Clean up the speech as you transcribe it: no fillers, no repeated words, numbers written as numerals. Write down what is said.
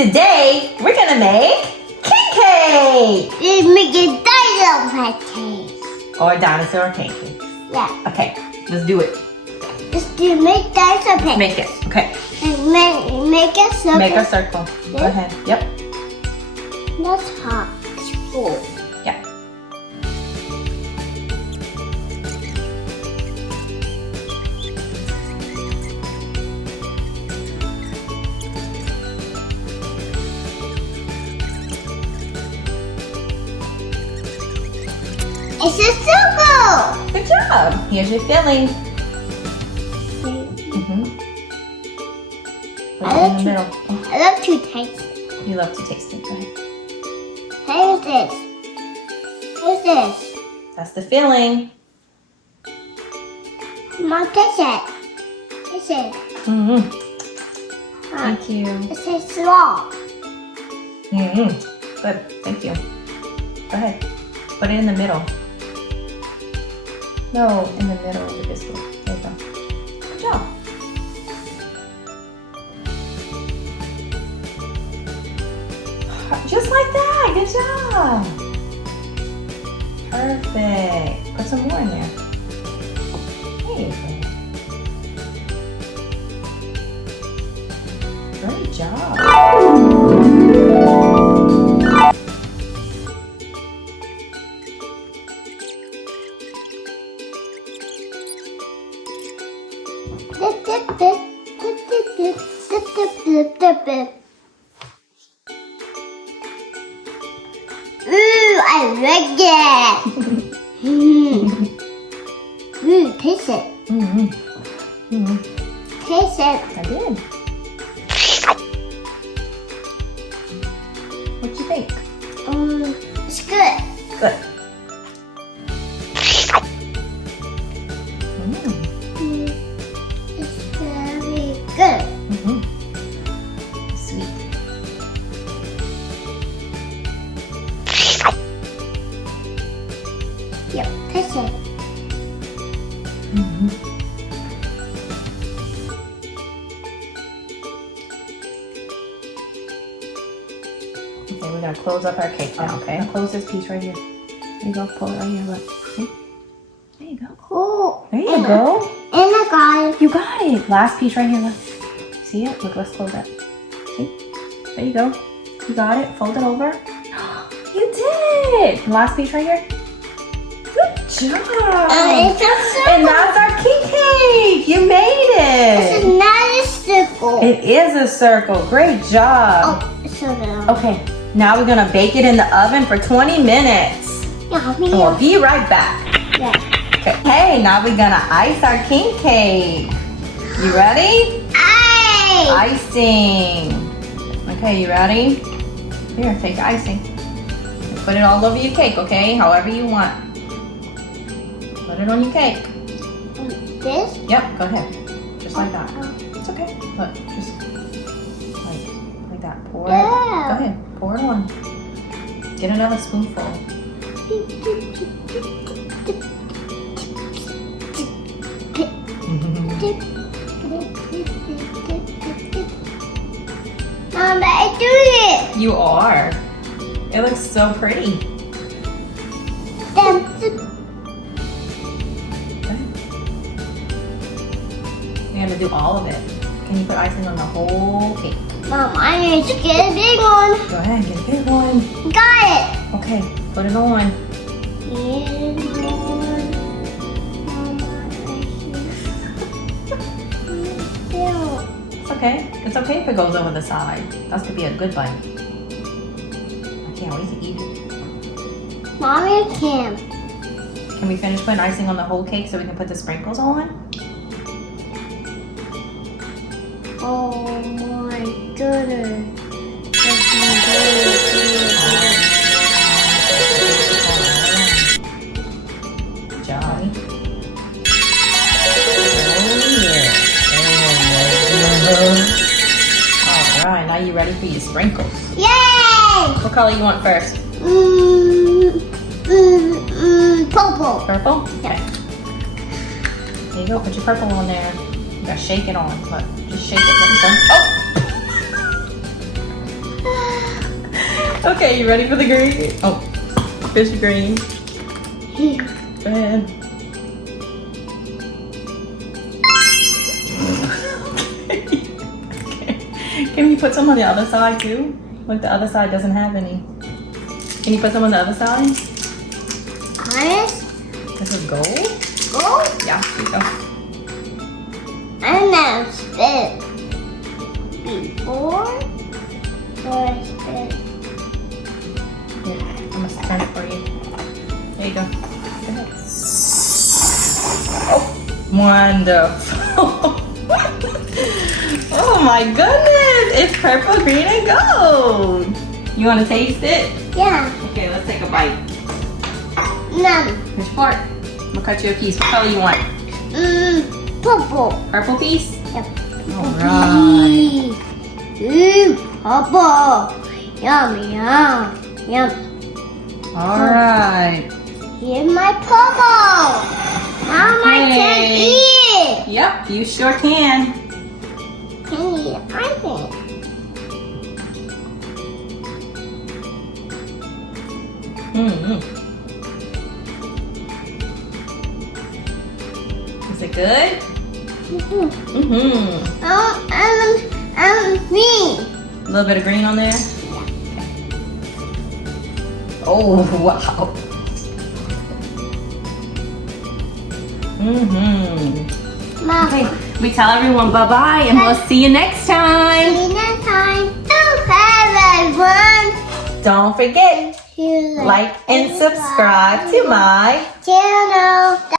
Today, we're gonna make king cake! Let's make a dinosaur pancake. Or dinosaur pancakes. Yeah. Okay, let's do it. Let's make dinosaur pancakes. Make it, okay. Make a circle. Make a circle. Yeah. Go ahead. Yep. That's hot. It's full. Yeah. It's a circle. Good job. Here's your filling. Put it in the middle. Oh, I love to taste it. you love to taste it. Go ahead. Here's this. Here's this. That's the filling. Mom, taste it. Taste it. Mm-hmm. Thank you. It says small. Mm-hmm. Good. Thank you. Go ahead. Put it in the middle. No, in the middle of the biscuit. There you go. Good job. Just like that. Good job. Perfect. Put some more in there. There you go. Great job. Dip, dip, dip. Dip, dip, dip. Dip, dip, dip, dip, dip. Ooh, I like it. Ooh, taste it. Mm-hmm. Mm-hmm. Taste it. I did. What you think? It's good. Good. It's very good. Mm-hmm. Sweet. Yep, taste it. Mm-hmm. Okay, we're gonna close up our cake now, okay? Close this piece right here. There you go, pull it right here, look. See? There you go. Cool. There you go. And I got it. You got it. Last piece right here, look. See it? Look, let's close that. See? There you go. You got it. Fold it over. You did it. Last piece right here. Good job. It's a circle. And that's our king cake. You made It's it. not a circle. It is a circle. Great job. Oh, circle. Okay, now we're gonna bake it in the oven for 20 minutes. Yeah, And we'll be right back. yeah. Okay, hey, now we're gonna ice our king cake. You ready? Icing. Okay, you ready? Here, take the icing. Put it all over your cake, okay? However you want. Put it on your cake. This? Yep, go ahead. Just like that. It's okay. Look, just like that. Pour it. Yeah. Go ahead. Pour it on. Get another spoonful. Mom, I do it. You are. It looks so pretty. Then You're gonna do all of it. Can you put icing on the whole cake? Mom, I need to get a big one. Go ahead, get a big one. Got it. Okay, put it on. It's okay. It's okay if it goes over the side. That's to be a good bite. I can't wait to eat it. Mommy can. Can we finish putting icing on the whole cake so we can put the sprinkles on? Oh my goodness. Good job. All right, now you ready for your sprinkles. Yay! What color you want first? Purple. Purple? Okay. There you go, put your purple on there. You gotta shake it on. Look, just shake it. Let it go. Oh! Okay, you ready for the green? Oh, fish green. Go ahead. Okay. Can you put some on the other side too? Like the other side doesn't have any. Can you put some on the other side? Honest? This is gold? Gold? Yeah, here you go. I never spit before. Or I spit. Here, I'm gonna stand it for you. There you go. Go ahead. Oh, wonderful. Oh my goodness, it's purple, green, and gold. You want to taste it? Yeah. Okay, let's take a bite. None. Here's your fork. I'm gonna cut you a piece. What color you want? Purple. Purple piece? Yep. All right. Purple. Yum, yum, yum. All right. Here's my purple. Now I can Okay. eat. Yep, you sure can. Can eat everything. Mm-hmm. Is it good? Mm-hmm. Me. A little bit of green on there. Oh, wow. Mm-hmm. Mom. Okay, we tell everyone bye-bye and we'll see you next time. See you next time. Bye, everyone. Don't forget, You like and subscribe to my channel.